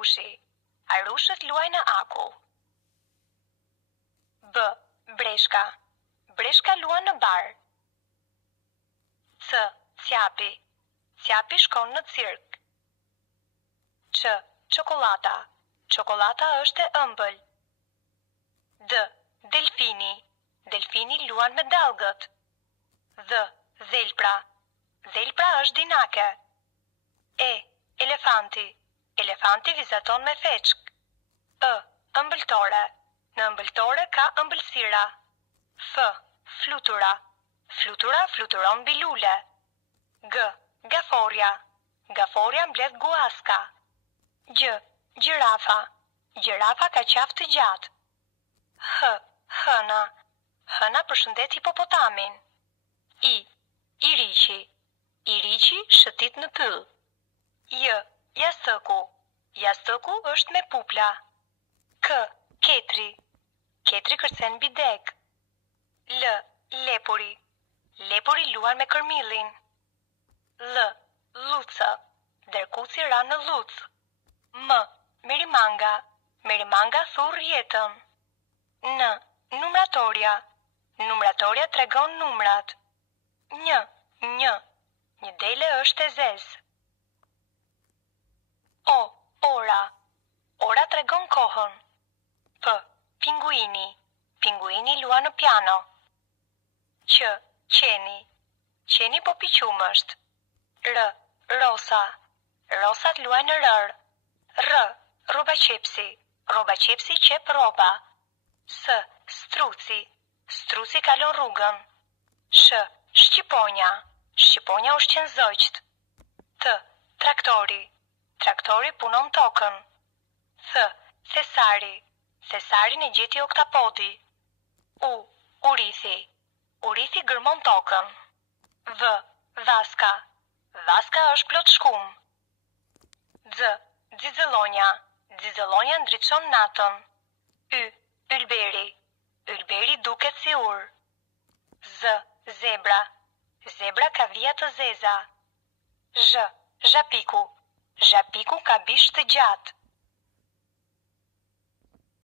Arushi. Arushët luajnë në akull. B. Breshka. Breshka luan në bar. C. Sjapi. Sjapi shkon në cirk. Q. Çokolata. Çokolata është e ëmbël. D. Delfini. Delfini luan me dallgët. D. Dhelpra. Dhelpra është dinake. E. Elefanti. Elefanti vizaton me feçk. E. Ëmbëltore. Në ëmbëltore ka ëmbëlsira. F. Flutura. Flutura fluturon mbi lule. G. Gaforja. Gaforja mbledh guaska. Gj. Gjirafa. Gjirafa ka qafë të gjatë. H. Hëna. Hëna përshëndet hipopotamin. I. Iriqi. Iriqi shëtit në pyll. J. Jastëku. Jastëku është me pupla. K. Ketri. Ketri kërcen mbi deg. L. Lepuri. Lepuri luan me kërmillin. L. Luca. Derkuci ra në luc. M. Merimanga. Merimanga thurr jetën. N. Numratoria. Numratoria tregon numrat. Një. Një dele është e zezë. O. Ora. Ora tregon kohën. P. Pinguini. Pinguini luan në piano. Q. Qeni. Qeni po piqum është. R. Rosa. Rosat luajnë në rër. R. Rrobaqepsi. Rrobaqepsi qep rroba. S. Struci. Struci kalon rrugën. Sh. Shqiponja. Shqiponja ushqen zogjt. T. Traktori. Traktori punon tokën. Th. Thesari. Thesarin e gjeti oktapodi. U. Urithi. Urithi gërmon tokën. V. Vaska. Vaska është plot shkum. Z. Xixëllonja. Xixëllonja ndriçon natën. Y. Ylberi. Ylberi duket si ur. Z. Zebra. Zebra ka vija të zeza. Zh. Zhapiku. Zhapiku ka bish të gjatë.